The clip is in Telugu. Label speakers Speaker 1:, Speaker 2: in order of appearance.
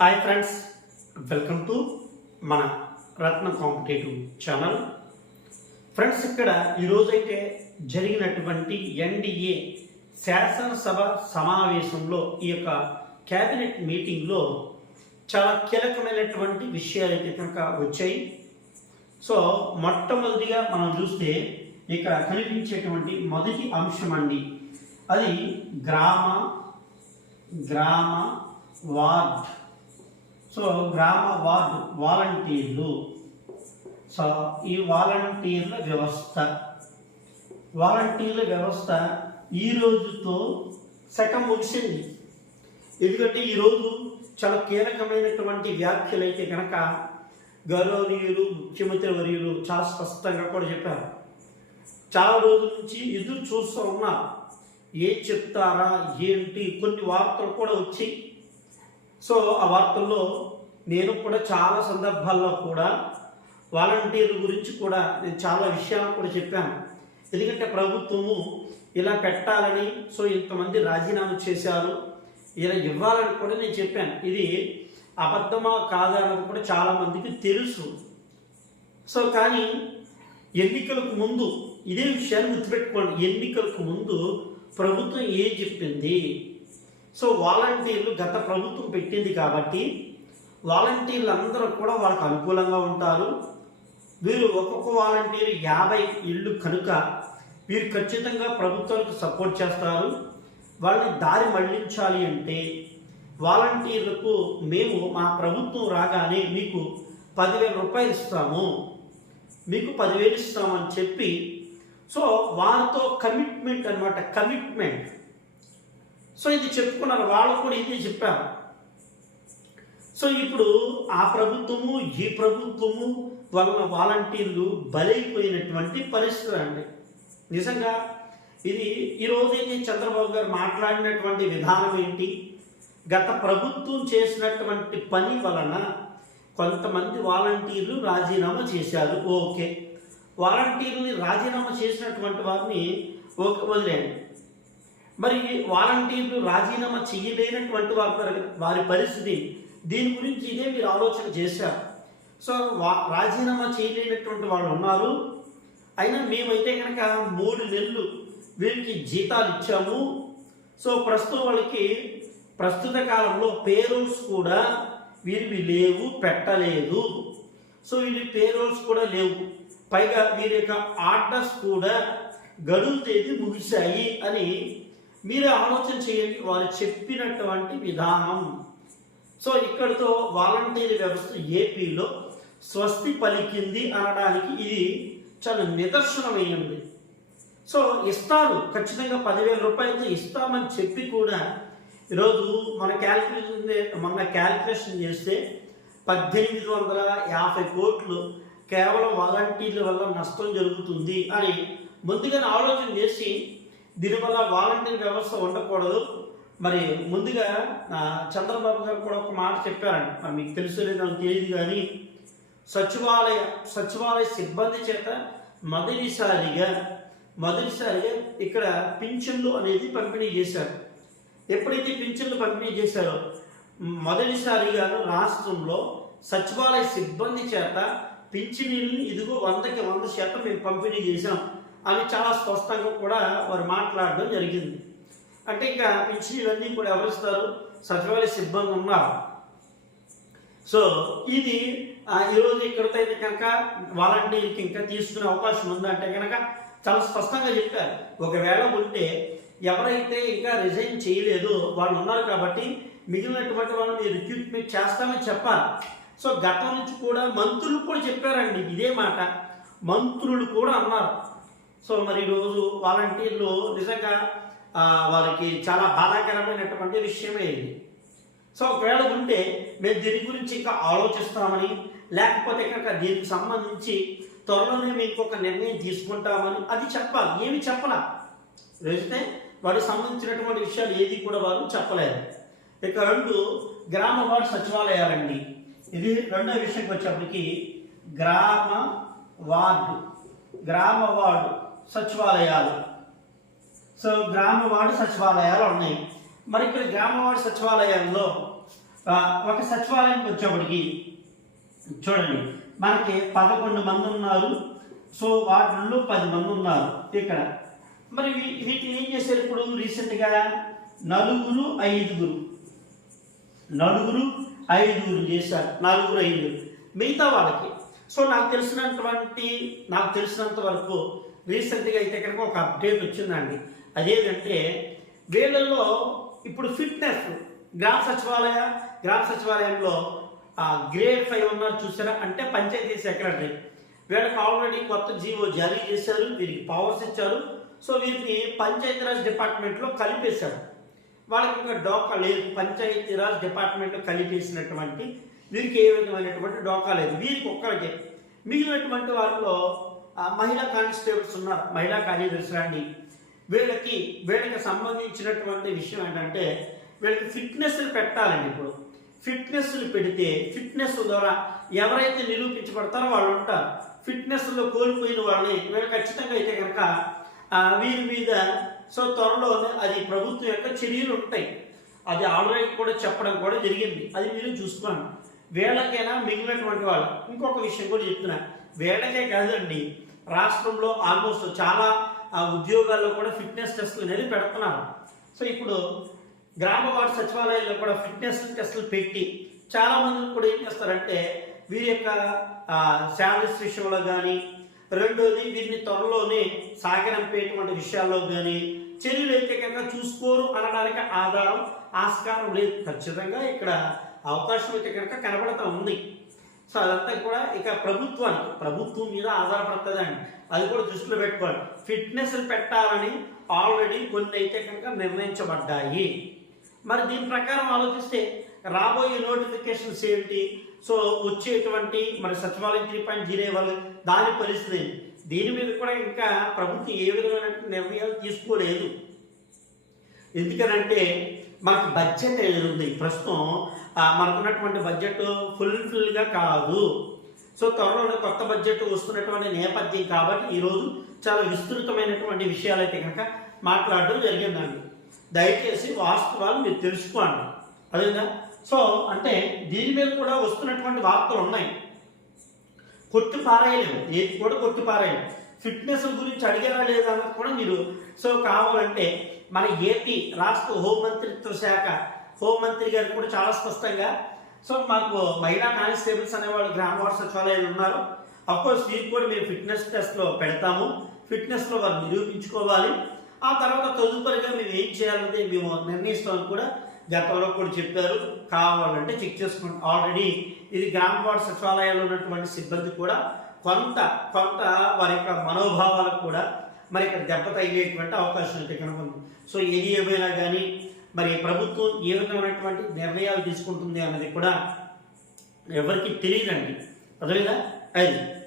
Speaker 1: హాయ్ ఫ్రెండ్స్ వెల్కమ్ టు మన రత్న కాంపిటేటివ్ ఛానల్ ఫ్రెండ్స్ ఇక్కడ ఈరోజైతే జరిగినటువంటి ఎన్డీఏ శాసనసభ సమావేశంలో ఈ యొక్క క్యాబినెట్ మీటింగ్లో చాలా కీలకమైనటువంటి విషయాలు అయితే కనుక వచ్చాయి. సో మొట్టమొదటిగా మనం చూస్తే ఇక్కడ కనిపించేటువంటి మొదటి అంశం అండి. అది గ్రామ గ్రామ వార్డ్. సో గ్రామ వార్డు వాలంటీర్లు. సో ఈ వాలంటీర్ల వ్యవస్థ. వాలంటీర్ల వ్యవస్థ ఈ రోజుతో శకం ముగిసింది. ఎందుకంటే ఈరోజు చాలా కీలకమైనటువంటి వ్యాఖ్యలు అయితే కనుక గౌరవనీయులు ముఖ్యమంత్రి వర్యులు చాలా స్పష్టంగా కూడా చెప్పారు. చాలా రోజుల నుంచి ఎదురు చూస్తూ ఉన్నారు. ఏం చెప్తారా ఏంటి కొన్ని వార్తలు కూడా వచ్చాయి. సో ఆ వార్తల్లో నేను కూడా చాలా సందర్భాల్లో కూడా వాలంటీర్ల గురించి కూడా నేను చాలా విషయాలు కూడా చెప్పాను. ఎందుకంటే ప్రభుత్వము ఇలా పెట్టాలని సో ఇంతమంది రాజీనామా చేశారు ఇలా ఇవ్వాలని కూడా నేను చెప్పాను. ఇది అబద్ధమా కాదా అన్నది కూడా చాలామందికి తెలుసు. సో కానీ ఎన్నికలకు ముందు ఇదే విషయాన్ని గుర్తుపెట్టుకోండి. ఎన్నికలకు ముందు ప్రభుత్వం ఏం చెప్పింది? సో వాలంటీర్లు గత ప్రభుత్వం పెట్టింది కాబట్టి వాలంటీర్లు అందరూ కూడా వాళ్ళకు అనుకూలంగా ఉంటారు. వీరు ఒక్కొక్క వాలంటీర్ యాభై ఇళ్ళు కనుక వీరు ఖచ్చితంగా ప్రభుత్వానికి సపోర్ట్ చేస్తారు. వాళ్ళని దారి మళ్ళించాలి అంటే వాలంటీర్లకు మేము మా ప్రభుత్వం రాగానే మీకు పదివేల రూపాయలు ఇస్తాము. మీకు పదివేలు ఇస్తామని చెప్పి సో వారితో కమిట్మెంట్ అన్నమాట. కమిట్మెంట్. సో ఇది చెప్పుకున్నారు. వాళ్ళు కూడా ఇది చెప్పారు. సో ఇప్పుడు ఆ ప్రభుత్వము ఈ ప్రభుత్వము వలన వాలంటీర్లు బలైపోయినటువంటి పరిస్థితి అండి. నిజంగా ఇది ఈరోజైతే చంద్రబాబు గారు మాట్లాడినటువంటి విధానం ఏంటి? గత ప్రభుత్వం చేసినటువంటి పని వలన కొంతమంది వాలంటీర్లు రాజీనామా చేశారు. ఓకే. వాలంటీర్ని రాజీనామా చేసినటువంటి వారిని ఓకే వదిలేండి మరి వాలంటీర్లు రాజీనామా చేయలేనటువంటి వారి వారి పరిస్థితి. దీని గురించి ఇదే మీరు ఆలోచన చేశారు. సో వా రాజీనామా చేయలేనటువంటి వాళ్ళు ఉన్నారు. అయినా మేమైతే కనుక మూడు నెలలు వీరికి జీతాలు ఇచ్చాము. సో ప్రస్తుతం వాళ్ళకి ప్రస్తుత కాలంలో పేరోల్స్ కూడా వీరివి లేవు పెట్టలేదు. సో వీరి పేరోల్స్ కూడా లేవు. పైగా వీరి యొక్క ఆర్డర్స్ కూడా గడువు తేదీ ముగిశాయి అని మీరే ఆలోచన చేయండి వారు చెప్పినటువంటి విధానం. సో ఇక్కడితో వాలంటీర్ వ్యవస్థ ఏపీలో స్వస్తి పలికింది అనడానికి ఇది చాలా నిదర్శనమైంది సో ఇస్తారు ఖచ్చితంగా పదివేల రూపాయలతో ఇస్తామని చెప్పి కూడా ఈరోజు మన క్యాల్కులేషన్ మన క్యాల్కులేషన్ చేస్తే పద్దెనిమిది వందల యాభై కోట్లు కేవలం వాలంటీర్ల వల్ల నష్టం జరుగుతుంది అని ముందుగానే ఆలోచన చేసి దీనివల్ల వాలంటీర్ వ్యవస్థ ఉండకూడదు. మరి ముందుగా చంద్రబాబు గారు కూడా ఒక మాట చెప్పారండి. మరి మీకు తెలుసు లేదు నాకు తెలియదు కానీ సచివాలయ సచివాలయ సిబ్బంది చేత మొదటిసారిగా మొదటిసారిగా ఇక్కడ పింఛన్లు అనేది పంపిణీ చేశారు. ఎప్పుడైతే పింఛన్లు పంపిణీ చేశారో మొదటిసారిగా రాష్ట్రంలో సచివాలయ సిబ్బంది చేత పింఛనీళ్ళని ఇదిగో వందకి వంద శాతం మేము పంపిణీ చేశాం. అని చాలా స్పష్టంగా కూడా వారు మాట్లాడడం జరిగింది. అంటే ఇంకా పిచ్చిలన్నీ కూడా ఎవరిస్తారు? సచివాలయ సిబ్బంది ఉన్నారు. సో ఇది ఈరోజు ఇక్కడితో అయితే కనుక వాలంటీర్కి ఇంకా తీసుకునే అవకాశం ఉందంటే కనుక చాలా స్పష్టంగా చెప్పారు. ఒకవేళ ఉంటే ఎవరైతే ఇంకా రిజైన్ చేయలేదో వాళ్ళు ఉన్నారు కాబట్టి మిగిలినటువంటి వాళ్ళని రిక్రూట్మెంట్ చేస్తామని చెప్పాలి. సో గతం నుంచి కూడా మంత్రులు కూడా చెప్పారండి ఇదే మాట. మంత్రులు కూడా అన్నారు. సో మరి ఈరోజు వాలంటీర్లు నిజంగా వారికి చాలా బాధాకరమైనటువంటి విషయమే ఇది. సో ఒకవేళ ఉంటే మేము దీని గురించి ఇంకా ఆలోచిస్తామని లేకపోతే కనుక దీనికి సంబంధించి త్వరలోనే మీకు ఒక నిర్ణయం తీసుకుంటామని అది చెప్పాలి. ఏమి చెప్పలా వేస్తే వాటికి సంబంధించినటువంటి విషయాలు ఏది కూడా వారు చెప్పలేదు. ఇక రెండు గ్రామ వార్డు సచివాలయాలండి. ఇది రెండో విషయంకి వచ్చేప్పటికి గ్రామ వార్డు. గ్రామ వార్డు సచివాలయాలు. సో గ్రామ వార్డు సచివాలయాలు ఉన్నాయి. మరి ఇక్కడ గ్రామ వార్డు సచివాలయాల్లో ఒక సచివాలయానికి వచ్చేప్పటికి చూడండి మనకి పదకొండు మంది ఉన్నారు. సో వాటిల్లో పది మంది ఉన్నారు ఇక్కడ. మరి వీటిని ఏం చేశారు ఇప్పుడు? రీసెంట్గా నలుగురు ఐదుగురు. నలుగురు ఐదుగురు చేశారు. నలుగురు ఐదుగురు. మిగతా వాళ్ళకి. సో నాకు తెలిసినటువంటి నాకు తెలిసినంత వరకు రీసెంట్గా అయితే కనుక ఒక అప్డేట్ వచ్చిందండి. అదేంటంటే వీళ్ళల్లో ఇప్పుడు ఫిట్నెస్ గ్రామ సచివాలయ గ్రామ సచివాలయంలో గ్రేడ్ ఫైవ్ ఉన్నారు చూసారా? అంటే పంచాయతీ సెక్రటరీ. వీళ్ళకి ఆల్రెడీ కొత్త జీవో జారీ చేశారు వీరికి పవర్స్ ఇచ్చారు. సో వీరిని పంచాయతీరాజ్ డిపార్ట్మెంట్లో కలిపేశారు. వాళ్ళకి ఇంకా డోకా లేదు. పంచాయతీరాజ్ డిపార్ట్మెంట్లో కలిపేసినటువంటి వీరికి ఏ విధమైనటువంటి డోకా లేదు. వీరికి ఒక్కరికే. మిగిలినటువంటి వాళ్ళలో మహిళా కానిస్టేబుల్స్ ఉన్నారు మహిళా కార్యదర్శులు అండి వీళ్ళకి వీళ్ళకి సంబంధించినటువంటి విషయం ఏంటంటే వీళ్ళకి ఫిట్నెస్లు పెట్టాలండి ఇప్పుడు. ఫిట్నెస్లు పెడితే ఫిట్నెస్ ద్వారా ఎవరైతే నిరూపించబడతారో వాళ్ళు ఉంటారు. ఫిట్నెస్లో కోల్పోయిన వాళ్ళని వీళ్ళు ఖచ్చితంగా అయితే కనుక వీరి మీద సో త్వరలో అది ప్రభుత్వం యొక్క చర్యలు ఉంటాయి. అది ఆల్రెడీ కూడా చెప్పడం కూడా జరిగింది. అది మీరు చూసుకోండి. వీళ్ళకైనా మిగిలినటువంటి వాళ్ళు. ఇంకొక విషయం కూడా చెప్తున్నా. వీళ్ళకే కాదండి రాష్ట్రంలో ఆల్మోస్ట్ చాలా ఉద్యోగాల్లో కూడా ఫిట్నెస్ టెస్ట్లు అనేది పెడుతున్నారు. సో ఇప్పుడు గ్రామ వార్డు సచివాలయాల్లో కూడా ఫిట్నెస్ టెస్టులు పెట్టి చాలామంది కూడా ఏం చేస్తారంటే వీరి యొక్క శాలరీస్ విషయంలో కానీ రెండోది వీరిని త్వరలోనే సాగనంపేటువంటి విషయాల్లో కానీ చర్యలు అయితే కనుక చూసుకోరు అనడానికి ఆధారం ఆస్కారం లేదు. ఖచ్చితంగా ఇక్కడ అవకాశం అయితే కనుక కనబడతా ఉంది. సో అదంతా కూడా ఇక ప్రభుత్వానికి ప్రభుత్వం మీద ఆధారపడుతుందండి అది కూడా దృష్టిలో పెట్టుకోవాలి. ఫిట్నెస్ పెట్టాలని ఆల్రెడీ కొన్ని అయితే కనుక నిర్ణయించబడ్డాయి. మరి దీని ప్రకారం ఆలోచిస్తే రాబోయే నోటిఫికేషన్స్ ఏమిటి సో వచ్చేటువంటి మరి సచివాలయం త్రీ పాయింట్ జీరో వాళ్ళు దాని పరిస్థితి దీని మీద కూడా ఇంకా ప్రభుత్వం ఏ విధమైన నిర్ణయాలు తీసుకోలేదు. ఎందుకనంటే మనకు బడ్జెట్ అనేది ఉంది. ప్రస్తుతం మనకున్నటువంటి బడ్జెట్ ఫుల్ఫిల్గా కాదు. సో త్వరలోనే కొత్త బడ్జెట్ వస్తున్నటువంటి నేపథ్యం కాబట్టి ఈరోజు చాలా విస్తృతమైనటువంటి విషయాలైతే కనుక మాట్లాడడం జరిగిందండి. దయచేసి వాస్తవాలు మీరు తెలుసుకోండి. అదేనా? సో అంటే దీని మీద కూడా వస్తున్నటువంటి వార్తలు ఉన్నాయి. కొట్టి పారేయలేము ఏది కూడా కొట్టి పారేయలేము ఫిట్నెస్ గురించి అడిగారా లేదా అన్నది కూడా మీరు సో కావాలంటే మన ఏపీ రాష్ట్ర హోంమంత్రిత్వ శాఖ హోంమంత్రి గారు కూడా చాలా స్పష్టంగా సో మాకు మహిళా కానిస్టేబుల్స్ అనేవాళ్ళు గ్రామ సచివాలయాలు ఉన్నారు. అఫ్కోర్స్ వీరికి కూడా మేము ఫిట్నెస్ టెస్ట్లో పెడతాము. ఫిట్నెస్లో వారు నిరూపించుకోవాలి. ఆ తర్వాత తదుపరిగా మేము ఏం చేయాలనేది మేము నిర్ణయిస్తామని కూడా గతంలో కూడా చెప్పారు. కావాలంటే చెక్ చేసుకోండి. ఆల్రెడీ ఇది గ్రామ వార్డు సచివాలయాల్లో ఉన్నటువంటి సిబ్బంది కూడా కొంత కొంత వారి యొక్క మనోభావాలకు కూడా మరి ఇక్కడ దెబ్బ తగిలేటువంటి అవకాశం అయితే కనుక ఉంది. సో ఏది ఏమైనా కానీ మరి ప్రభుత్వం ఏ విధమైనటువంటి నిర్ణయాలు తీసుకుంటుంది అన్నది కూడా ఎవరికి తెలియదండి. అదేవిధంగా ఐదు.